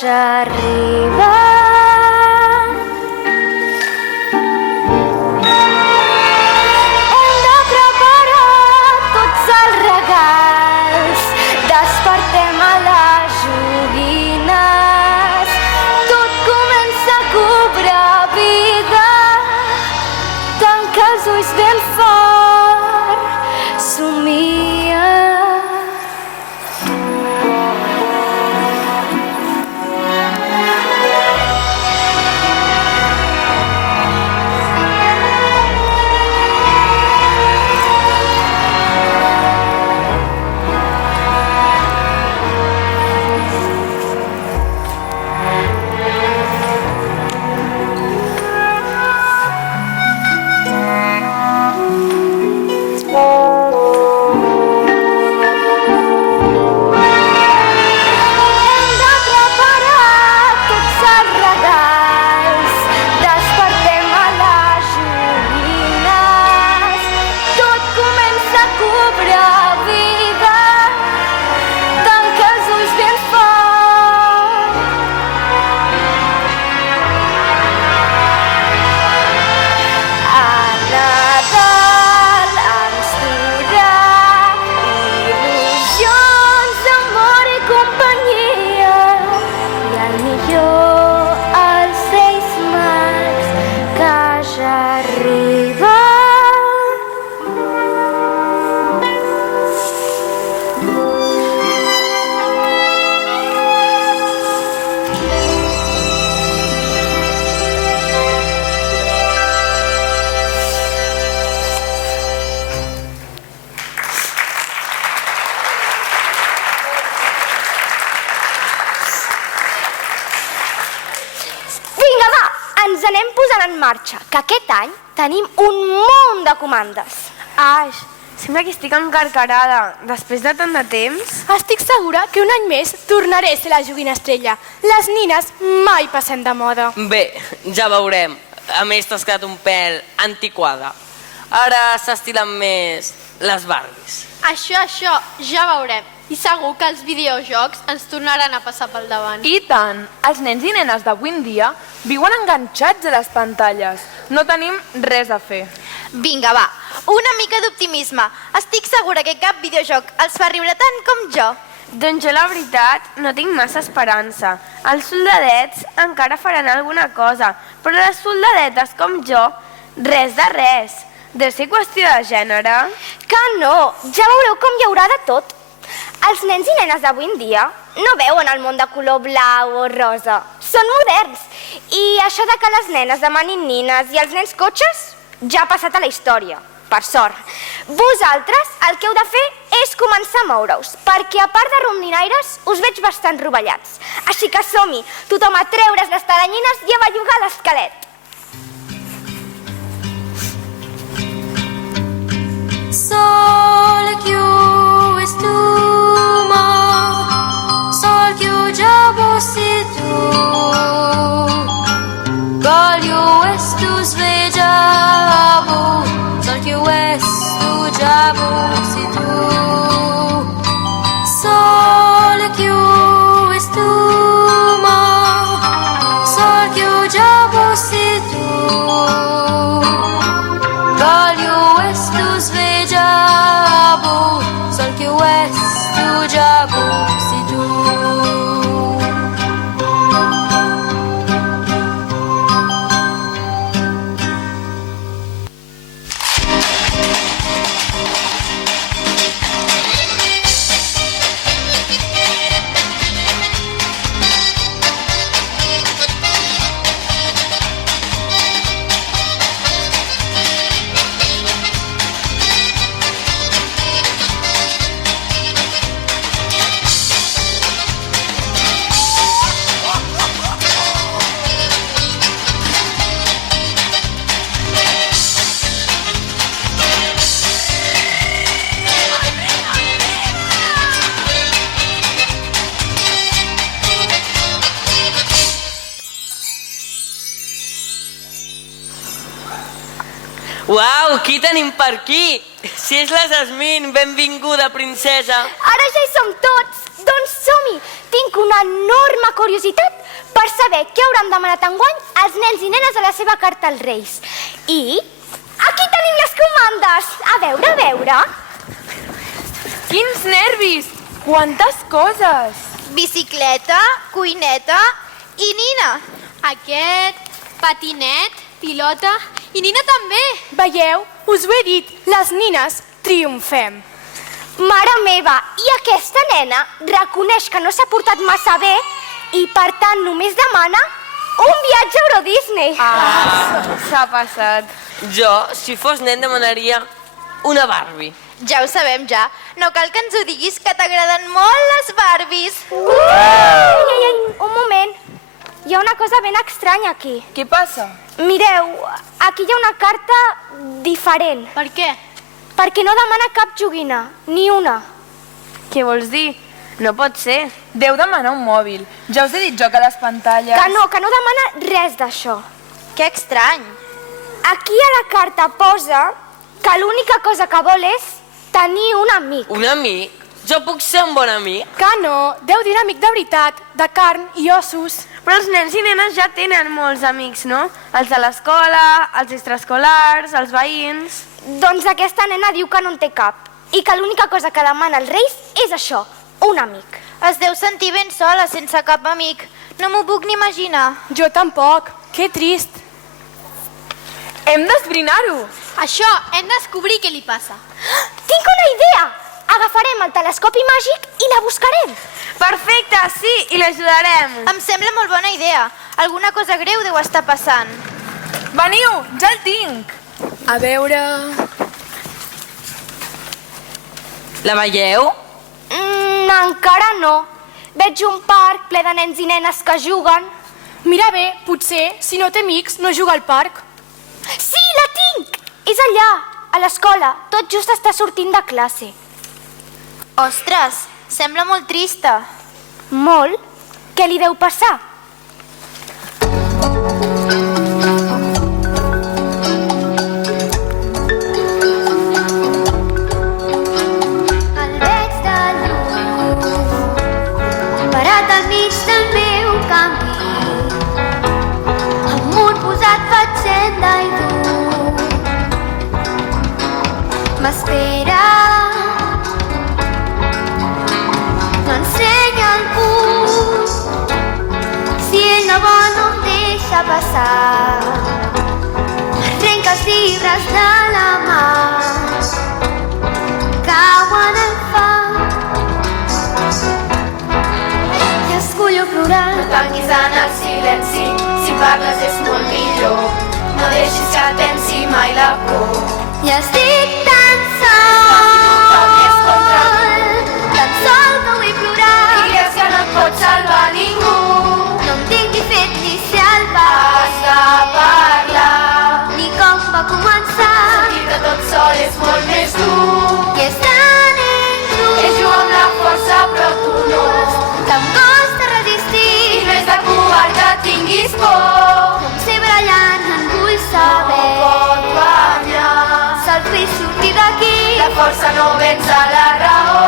ja arriba. Hem de preparar tots els regals, despertem a les joguines, tot comença a cobrar vida, tanca els ulls ben fort, somia. Ens anem posant en marxa, que aquest any tenim un munt de comandes. Aix, sembla que estic encarcarada. Després de tant de temps... Estic segura que un any més tornaré a ser la joguina estrella. Les nines mai passem de moda. Bé, ja veurem. A més, t'has quedat un pèl antiquada. Ara s'estilen més les Barbies. Això, ja veurem. I segur que els videojocs ens tornaran a passar pel davant. I tant! Els nens i nenes d'avui en dia viuen enganxats a les pantalles. No tenim res a fer. Vinga, va, una mica d'optimisme. Estic segura que cap videojoc els fa riure tant com jo. Doncs jo la veritat no tinc massa esperança. Els soldadets encara faran alguna cosa, però les soldadetes com jo, res de res. Deu ser qüestió de gènere. Que no, ja veureu com hi haurà de tot. Els nens i nenes d'avui en dia no veuen el món de color blau o rosa. Són moderns. I això de que les nenes demanin nines i els nens cotxes ja ha passat a la història, per sort. Vosaltres el que heu de fer és començar a moure-us, perquè a part de rondinaires us veig bastant rovellats. Així que som-hi, tothom a treure's les taranyines i a bellugar l'esquelet. Sol chiu estuma, sol chiu jabosi tu, goliu estu svejabu, sol chiu estu jabosi tu, sol chiu estuma, sol chiu jabosi tu. Uau, qui tenim per aquí? Si és la Jasmine, benvinguda, princesa. Ara ja hi som tots, doncs som-hi. Tinc una enorme curiositat per saber què hauran demanat enguany els nens i nenes a la seva carta als Reis. I aquí tenim les comandes. A veure. Quins nervis! Quantes coses! Bicicleta, cuineta i nina. Aquest, patinet, pilota i nina també. Veieu? Us ho he dit, les nines triomfem. Mare meva, i aquesta nena reconeix que no s'ha portat massa bé i per tant només demana un viatge a Euro Disney. S'ha passat. Jo, si fos nen, demanaria una Barbie. Ja ho sabem ja. No cal que ens ho diguis, que t'agraden molt les Barbies. Ai, un moment. Hi ha una cosa ben estranya aquí. Què passa? Mireu, aquí hi ha una carta diferent. Per què? Perquè no demana cap joguina, ni una. Què vols dir? No pot ser. Deu demanar un mòbil. Ja us he dit jo que les pantalles... Que no demana res d'això. Que estrany. Aquí a la carta posa que l'única cosa que vol és tenir un amic. Un amic? Jo puc ser un bon amic? Que no, deu dir un amic de veritat, de carn i ossos. Però els nens i nenes ja tenen molts amics, no? Els de l'escola, els extraescolars, els veïns... Doncs aquesta nena diu que no en té cap i que l'única cosa que demana als Reis és això, un amic. Es deu sentir ben sola, sense cap amic. No m'ho puc ni imaginar. Jo tampoc, que trist. Hem d'esbrinar-ho! Això, hem de descobrir què li passa. Tinc una idea! Agafarem el telescopi màgic i la buscarem. Perfecte, sí, i l'ajudarem. Em sembla molt bona idea. Alguna cosa greu deu estar passant. Veniu, ja el tinc. A veure... La veieu? Encara no. Veig un parc ple de nens i nenes que juguen. Mira bé, potser, si no té amics, no juga al parc. Sí, la tinc! És allà, a l'escola. Tot just està sortint de classe. Ostres, sembla molt trista. Molt? Què li deu passar? El veig de lluny, parat al mig del meu camí, amunt posat faig senda i dur. m'espera. M'ensenya el curs, si ell no vol no em deixa passar. Arrenca els llibres de la mà, cauen al fang i escullo plorar. No tanquis en el silenci, si parles és molt millor. No deixis que et venci mai la por. I estic tan sol que vull plorar. I creus que no et pot salvar ningú. No em tinc ni fet ni ser el pas. Has de parlar. Ni com va començar. Sentir-te tot sol és molt més dur. I és tan injust. És jugar amb la força però tu no. Que em costa resistir. I no és de covard que tinguis por. Com ser brallant en vull saber. No pot guanyar. Saps vull sortir d'aquí. La força no venç a la raó.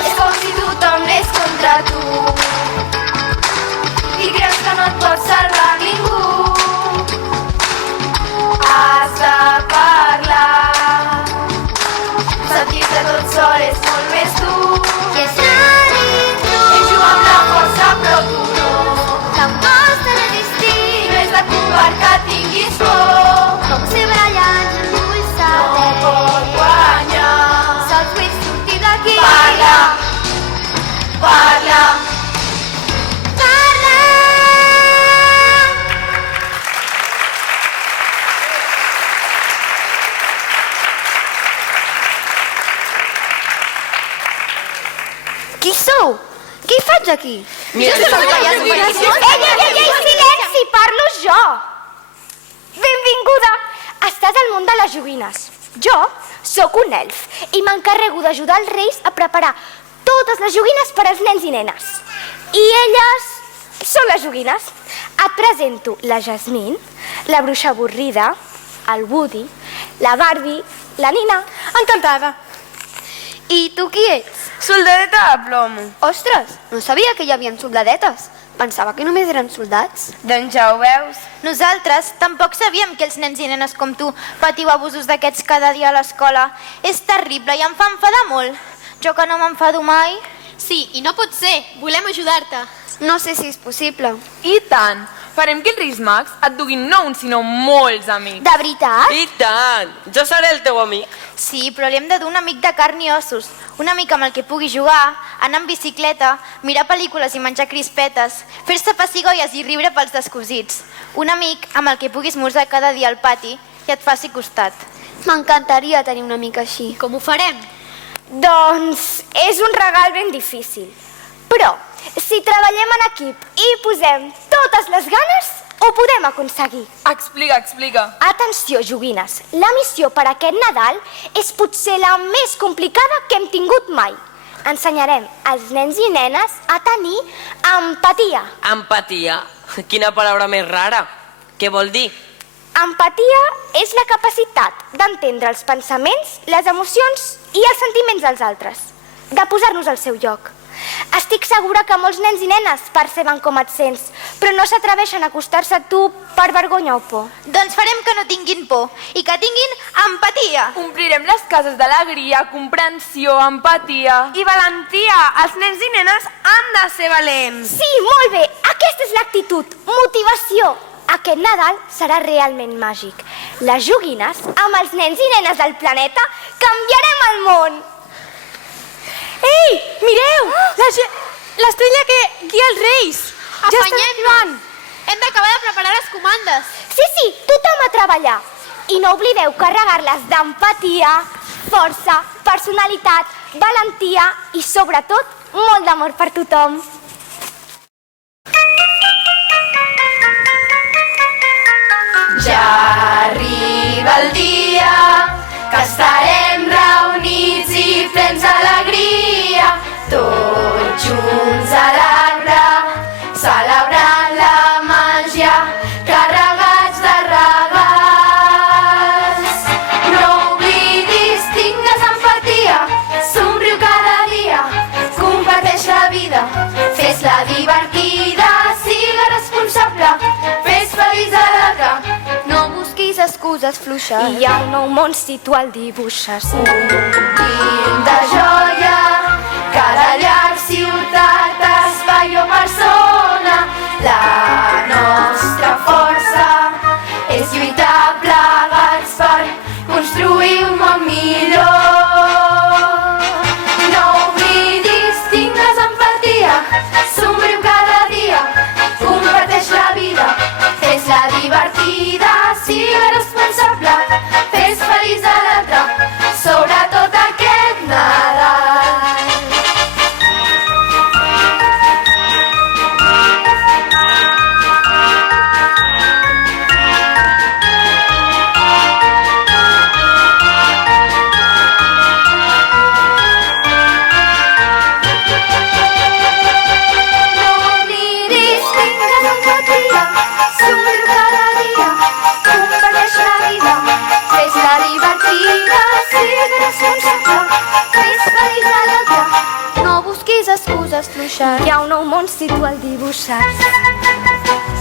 És com si tothom anés contra tu. I creus que no et pot salvar ningú. Has de parlar. Sentir-te tot sol és molt més dur. I és tan injust. És jugar amb la força però tu no. Que em costa resistir. I no és de covard que tinguis por. Com ser brallant en vull No saber. pot guanyar. Sols vull sortir d'aquí. Parla. Parla. Parla. Qui sou? Què hi faig aquí? Mira, Ei, silenci, parlo jo! Benvinguda! Estàs al món de les joguines. Jo sóc un elf i m'encarrego d'ajudar els reis a preparar totes les joguines per als nens i nenes. I elles són les joguines. Et presento la Jasmine, la bruixa avorrida, el Woody, la Barbie, la Nina. Encantada. I tu qui ets? Soldadeta de plomo. Ostres, no sabia que hi havia soldadetes. Pensava que només eren soldats. Doncs ja ho veus. Nosaltres tampoc sabíem que els nens i nenes com tu patiu abusos d'aquests cada dia a l'escola. És terrible i em fa enfadar molt. Jo que no m'enfado mai. Sí, i no pot ser. Volem ajudar-te. No sé si és possible. I tant! Farem que els Reis Mags et duguin no un, sinó molts amics. De veritat? I tant! Jo seré el teu amic. Sí, però li hem de dur un amic de carn i ossos. Un amic amb el que pugui jugar, anar en bicicleta, mirar pel·lícules i menjar crispetes, fer-se pessigolles i riure pels descosits. Un amic amb el que pugui esmorzar cada dia al pati i et faci costat. M'encantaria tenir un amic així. Com ho farem? Doncs és un regal ben difícil. Però si treballem en equip i posem totes les ganes, ho podem aconseguir. Explica, explica. Atenció, joguines. La missió per aquest Nadal és potser la més complicada que hem tingut mai. Ensenyarem als nens i nenes a tenir empatia. Empatia. Quina paraula més rara. Què vol dir? Empatia és la capacitat d'entendre els pensaments, les emocions i els sentiments dels altres, de posar-nos al seu lloc. Estic segura que molts nens i nenes perceben com et sents, però no s'atreveixen a acostar-se a tu per vergonya o por. Doncs farem que no tinguin por i que tinguin empatia. Omplirem les cases d'alegria, comprensió, empatia... I valentia. Els nens i nenes han de ser valents. Sí, molt bé, aquesta és l'actitud, motivació. Aquest Nadal serà realment màgic. Les joguines, amb els nens i nenes del planeta, canviarem el món. Ei, mireu! L'estrella que guia els reis. Ja està arribant. Hem d'acabar de preparar les comandes. Sí, tothom a treballar. I no oblideu carregar-les d'empatia, força, personalitat, valentia i, sobretot, molt d'amor per tothom. Ja arriba el dia que estarem reunits i plens d'alegria, tots junts a l'arbre, celebrant la màgia, carregats de regals. No oblidis, tingues empatia, somriu cada dia, comparteix la vida, fes-la divertida, siga responsable, fes feliç a l'altre. No busquis excuses excuses fluixes. Hi ha un nou món si tu el dibuixes. Guim de joia, cada llar, ciutat, espai o persona. La nostra força és lluitar plegats per construir un món millor. No oblidis, tingues empatia, somriu cada dia, comparteix la vida, fes-la divertida, siga responsable, fes feliç a l'altre, sobretot aquest Nadal. No oblidis, tingues empatia, somriu cada dia, comparteix la vida, fes-la divertida, siga responsable, fes feliç a l'altre. No busquis excuses fluixes. Hi ha un nou món si tu el dibuixes.